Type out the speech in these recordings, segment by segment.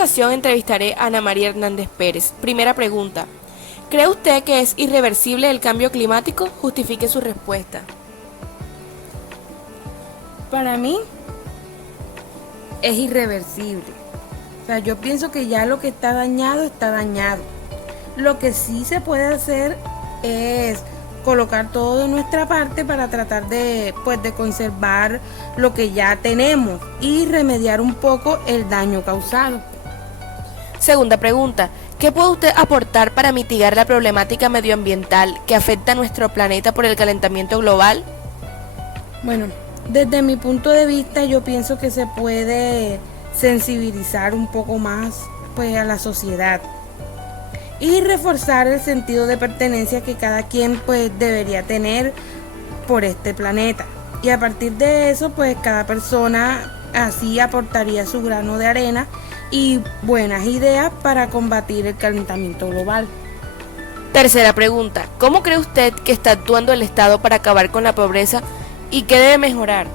ocasión entrevistaré a Ana María Hernández Pérez. Primera pregunta. ¿Cree usted que es irreversible el cambio climático? Justifique su respuesta. Para mí es irreversible. O sea, yo pienso que ya lo que está dañado, está dañado. Lo que sí se puede hacer es colocar todo de nuestra parte para tratar de conservar lo que ya tenemos y remediar un poco el daño causado. Segunda pregunta. ¿Qué puede usted aportar para mitigar la problemática medioambiental que afecta a nuestro planeta por el calentamiento global? Bueno, desde mi punto de vista yo pienso que se puede sensibilizar un poco más a la sociedad y reforzar el sentido de pertenencia que cada quien debería tener por este planeta. Y a partir de eso cada persona así aportaría su grano de arena y buenas ideas para combatir el calentamiento global. Tercera pregunta. ¿Cómo cree usted que está actuando el Estado para acabar con la pobreza y qué debe mejorar?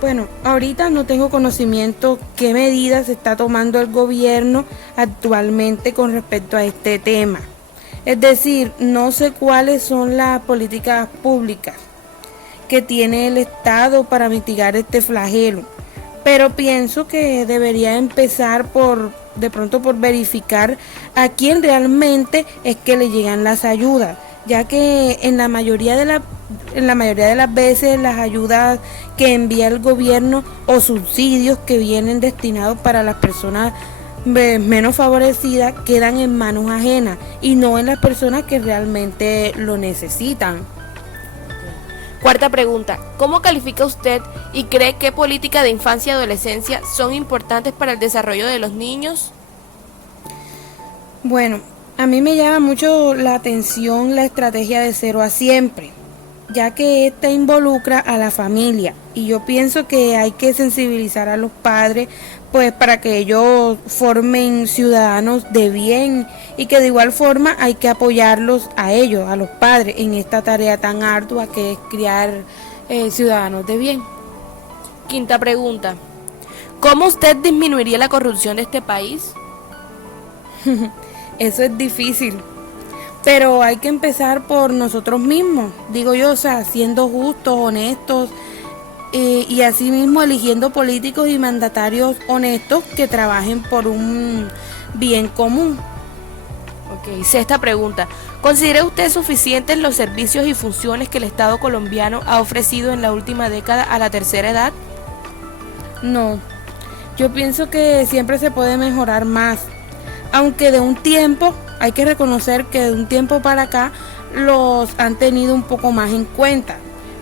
Bueno, ahorita no tengo conocimiento qué medidas está tomando el gobierno actualmente con respecto a este tema. Es decir, no sé cuáles son las políticas públicas que tiene el Estado para mitigar este flagelo, pero pienso que debería empezar por verificar a quién realmente es que le llegan las ayudas, ya que en la mayoría de las veces las ayudas que envía el gobierno o subsidios que vienen destinados para las personas menos favorecidas quedan en manos ajenas y no en las personas que realmente lo necesitan. Cuarta pregunta. ¿Cómo califica usted y cree que políticas de infancia y adolescencia son importantes para el desarrollo de los niños? Bueno, a mí me llama mucho la atención la estrategia de 0 a siempre, ya que esta involucra a la familia y yo pienso que hay que sensibilizar a los padres para que ellos formen ciudadanos de bien y que de igual forma hay que apoyarlos a ellos, a los padres, en esta tarea tan ardua que es criar ciudadanos de bien. Quinta pregunta. ¿Cómo usted disminuiría la corrupción de este país? Eso es difícil, pero hay que empezar por nosotros mismos, digo yo, siendo justos, honestos y asimismo eligiendo políticos y mandatarios honestos que trabajen por un bien común. Ok, sexta pregunta. ¿Considera usted suficientes los servicios y funciones que el Estado colombiano ha ofrecido en la última década a la tercera edad? No, yo pienso que siempre se puede mejorar más, aunque hay que reconocer que de un tiempo para acá los han tenido un poco más en cuenta.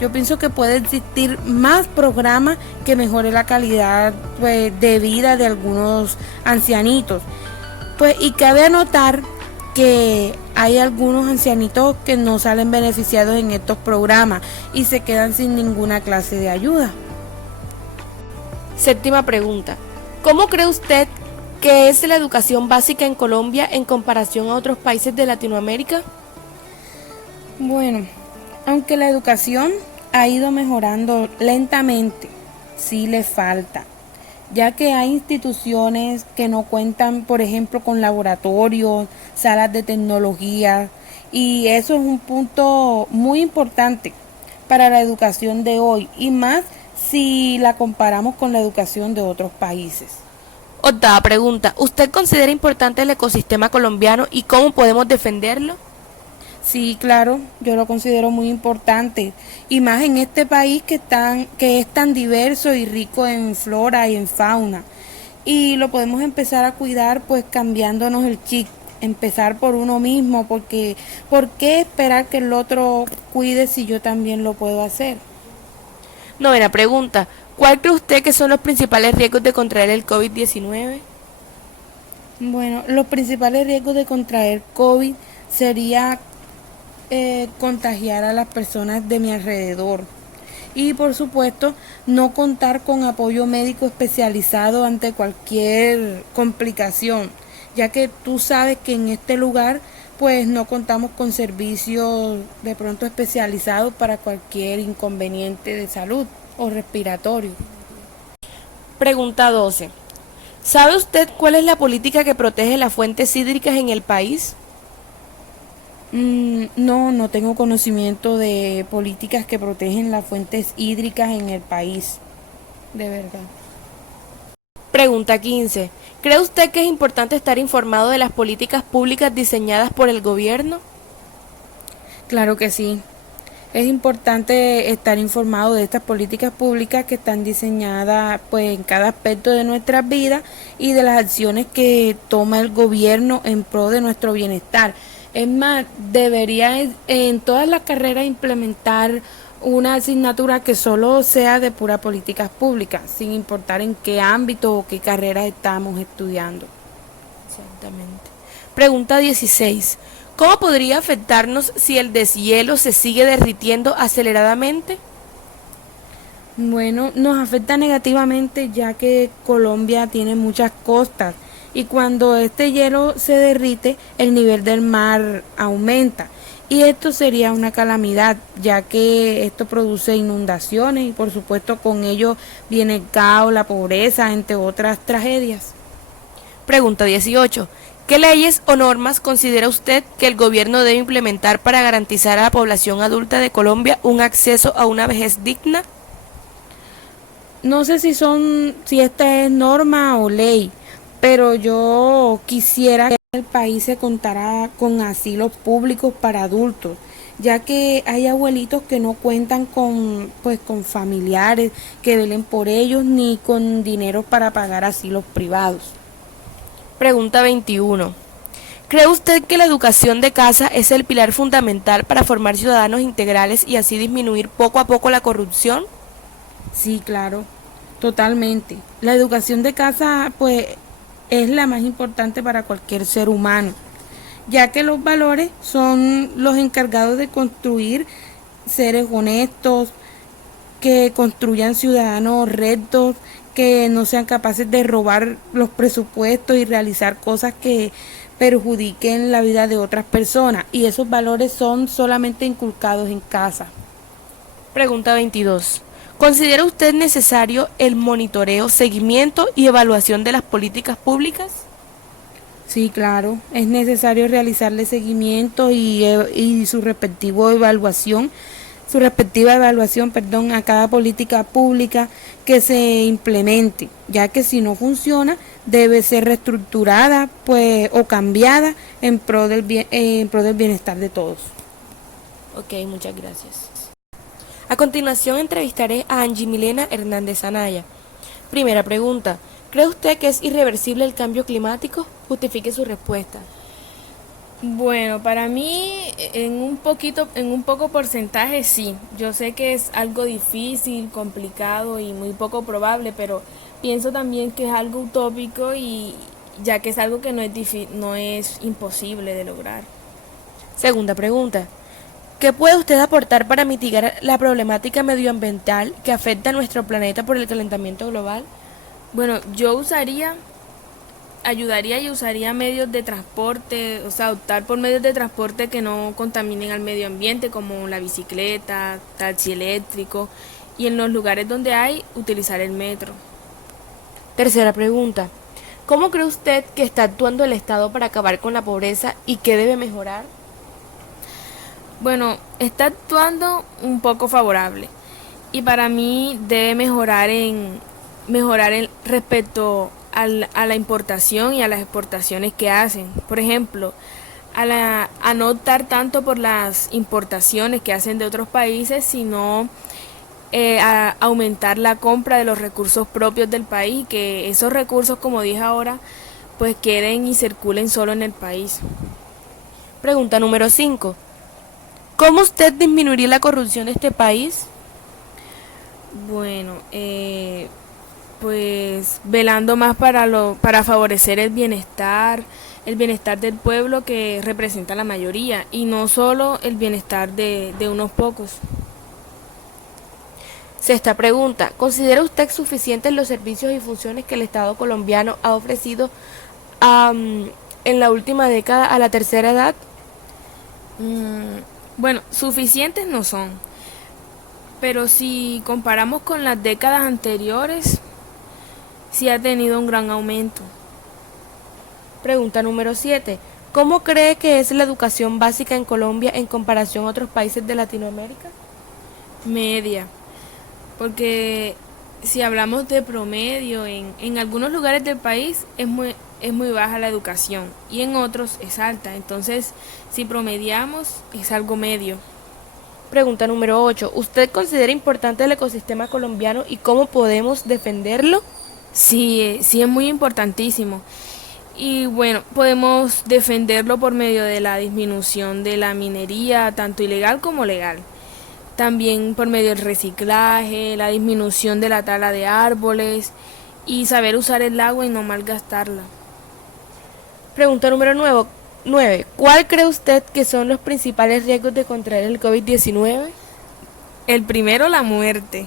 Yo pienso que puede existir más programas que mejore la calidad de vida de algunos ancianitos. Y cabe anotar que hay algunos ancianitos que no salen beneficiados en estos programas y se quedan sin ninguna clase de ayuda. Séptima pregunta. ¿Cómo cree usted que es la educación básica en Colombia en comparación a otros países de Latinoamérica? Bueno, aunque la educación ha ido mejorando lentamente, sí le falta, ya que hay instituciones que no cuentan, por ejemplo, con laboratorios, salas de tecnología, y eso es un punto muy importante para la educación de hoy, y más si la comparamos con la educación de otros países. Octava pregunta. ¿Usted considera importante el ecosistema colombiano y cómo podemos defenderlo? Sí, claro, yo lo considero muy importante, y más en este país que es tan diverso y rico en flora y en fauna. Y lo podemos empezar a cuidar cambiándonos el chip, empezar por uno mismo, porque ¿por qué esperar que el otro cuide si yo también lo puedo hacer? Novena pregunta. ¿Cuál cree usted que son los principales riesgos de contraer el COVID-19? Bueno, los principales riesgos de contraer COVID sería contagiar a las personas de mi alrededor y por supuesto no contar con apoyo médico especializado ante cualquier complicación, ya que tú sabes que en este lugar no contamos con servicios de pronto especializados para cualquier inconveniente de salud o respiratorio. Pregunta 12. ¿Sabe usted cuál es la política que protege las fuentes hídricas en el país? No, no tengo conocimiento de políticas que protegen las fuentes hídricas en el país, de verdad. Pregunta 15. ¿Cree usted que es importante estar informado de las políticas públicas diseñadas por el gobierno? Claro que sí. Es importante estar informado de estas políticas públicas que están diseñadas pues en cada aspecto de nuestras vidas y de las acciones que toma el gobierno en pro de nuestro bienestar. Es más, debería en todas las carreras implementar una asignatura que solo sea de pura políticas públicas, sin importar en qué ámbito o qué carrera estamos estudiando. Exactamente. Pregunta 16. ¿Cómo podría afectarnos si el deshielo se sigue derritiendo aceleradamente? Bueno, nos afecta negativamente ya que Colombia tiene muchas costas y cuando este hielo se derrite, el nivel del mar aumenta. Y esto sería una calamidad, ya que esto produce inundaciones y por supuesto con ello viene el caos, la pobreza, entre otras tragedias. Pregunta 18. ¿Qué leyes o normas considera usted que el gobierno debe implementar para garantizar a la población adulta de Colombia un acceso a una vejez digna? No sé si esta es norma o ley, pero yo quisiera que el país se contara con asilos públicos para adultos, ya que hay abuelitos que no cuentan con familiares que velen por ellos ni con dinero para pagar asilos privados. Pregunta 21. ¿Cree usted que la educación de casa es el pilar fundamental para formar ciudadanos integrales y así disminuir poco a poco la corrupción? Sí, claro, totalmente. La educación de casa, pues, es la más importante para cualquier ser humano, ya que los valores son los encargados de construir seres honestos, que construyan ciudadanos rectos, que no sean capaces de robar los presupuestos y realizar cosas que perjudiquen la vida de otras personas. Y esos valores son solamente inculcados en casa. Pregunta 22. ¿Considera usted necesario el monitoreo, seguimiento y evaluación de las políticas públicas? Sí, claro, es necesario realizarle seguimiento y su respectiva evaluación, perdón, a cada política pública que se implemente, ya que si no funciona debe ser reestructurada, pues, o cambiada en pro del bienestar de todos. Ok, muchas gracias. A continuación entrevistaré a Angie Milena Hernández Anaya. Primera pregunta. ¿Cree usted que es irreversible el cambio climático? Justifique su respuesta. Bueno, para mí en un poco porcentaje sí. Yo sé que es algo difícil, complicado y muy poco probable, pero pienso también que es algo utópico y ya que es algo que no es imposible de lograr. Segunda pregunta. ¿Qué puede usted aportar para mitigar la problemática medioambiental que afecta a nuestro planeta por el calentamiento global? Bueno, ayudaría y usaría medios de transporte, o sea, optar por medios de transporte que no contaminen al medio ambiente, como la bicicleta, taxi eléctrico, y en los lugares donde hay, utilizar el metro. Tercera pregunta. ¿Cómo cree usted que está actuando el Estado para acabar con la pobreza y qué debe mejorar? Bueno, está actuando un poco favorable y para mí debe mejorar respecto a la importación y a las exportaciones que hacen. Por ejemplo, a no optar tanto por las importaciones que hacen de otros países, sino a aumentar la compra de los recursos propios del país, que esos recursos, como dije ahora, pues queden y circulen solo en el país. Pregunta número 5. ¿Cómo usted disminuiría la corrupción de este país? Bueno, pues velando más para favorecer el bienestar del pueblo que representa la mayoría y no solo el bienestar de unos pocos. Sexta pregunta. ¿Considera usted suficientes los servicios y funciones que el Estado colombiano ha ofrecido en la última década a la tercera edad? Bueno, suficientes no son, pero si comparamos con las décadas anteriores, sí ha tenido un gran aumento. Pregunta número 7. ¿Cómo cree que es la educación básica en Colombia en comparación a otros países de Latinoamérica? Media, porque si hablamos de promedio, en algunos lugares del país es muy baja la educación y en otros es alta. Entonces, si promediamos, es algo medio. Pregunta número 8. ¿Usted considera importante el ecosistema colombiano y cómo podemos defenderlo? Sí, sí es muy importantísimo. Y bueno, podemos defenderlo por medio de la disminución de la minería, tanto ilegal como legal. También por medio del reciclaje, la disminución de la tala de árboles y saber usar el agua y no malgastarla. Pregunta número 9. ¿Cuál cree usted que son los principales riesgos de contraer el COVID-19? El primero, la muerte.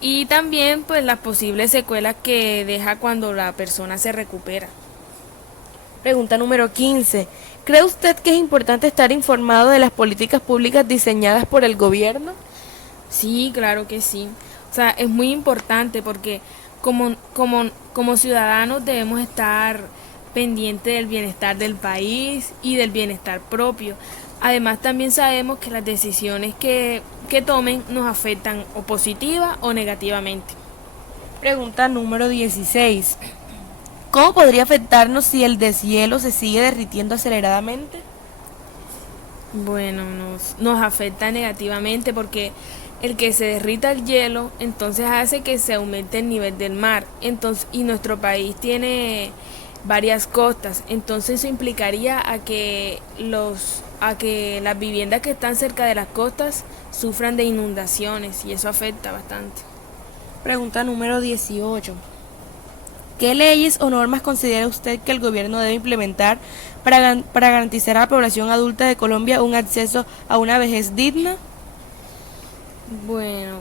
Y también pues las posibles secuelas que deja cuando la persona se recupera. Pregunta número 15. ¿Cree usted que es importante estar informado de las políticas públicas diseñadas por el gobierno? Sí, claro que sí. O sea, es muy importante porque como ciudadanos debemos estar pendientes del bienestar del país y del bienestar propio. Además, también sabemos que las decisiones que tomen nos afectan o positiva o negativamente. Pregunta número 16. ¿Cómo podría afectarnos si el deshielo se sigue derritiendo aceleradamente? Bueno, nos afecta negativamente porque el que se derrita el hielo, entonces hace que se aumente el nivel del mar. Y nuestro país tiene varias costas, entonces eso implicaría a que las viviendas que están cerca de las costas sufran de inundaciones y eso afecta bastante. Pregunta número 18. ¿Qué leyes o normas considera usted que el gobierno debe implementar para garantizar a la población adulta de Colombia un acceso a una vejez digna? Bueno,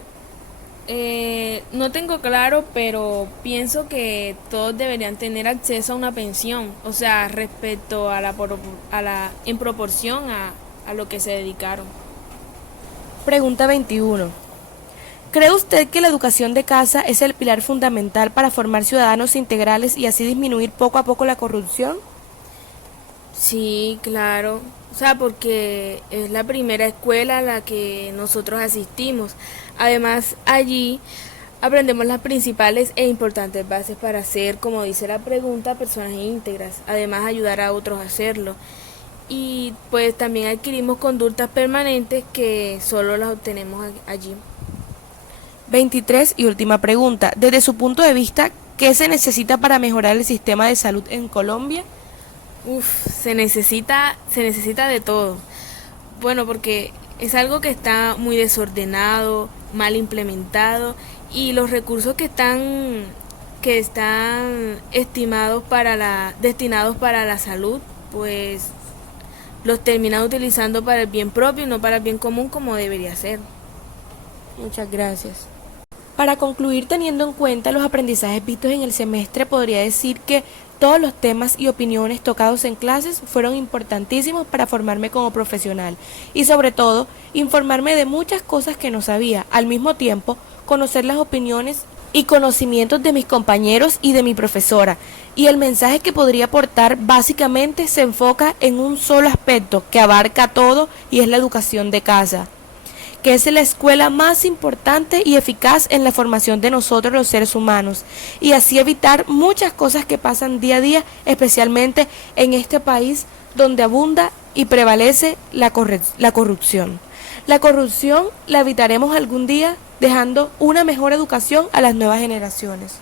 no tengo claro, pero pienso que todos deberían tener acceso a una pensión, o sea, respecto en proporción a lo que se dedicaron. Pregunta 21. ¿Cree usted que la educación de casa es el pilar fundamental para formar ciudadanos integrales y así disminuir poco a poco la corrupción? Sí, claro. O sea, porque es la primera escuela a la que nosotros asistimos. Además, allí aprendemos las principales e importantes bases para ser, como dice la pregunta, personas íntegras. Además, ayudar a otros a hacerlo. Y pues también adquirimos conductas permanentes que solo las obtenemos allí. 23 y última pregunta. Desde su punto de vista, ¿qué se necesita para mejorar el sistema de salud en Colombia? Se necesita de todo. Bueno, porque es algo que está muy desordenado, mal implementado y los recursos que están destinados para la salud, pues los terminan utilizando para el bien propio y no para el bien común como debería ser. Muchas gracias. Para concluir, teniendo en cuenta los aprendizajes vistos en el semestre, podría decir que todos los temas y opiniones tocados en clases fueron importantísimos para formarme como profesional y sobre todo informarme de muchas cosas que no sabía, al mismo tiempo conocer las opiniones y conocimientos de mis compañeros y de mi profesora, y el mensaje que podría aportar básicamente se enfoca en un solo aspecto que abarca todo y es la educación de casa, que es la escuela más importante y eficaz en la formación de nosotros los seres humanos, y así evitar muchas cosas que pasan día a día, especialmente en este país donde abunda y prevalece la corrupción. La corrupción la evitaremos algún día dejando una mejor educación a las nuevas generaciones.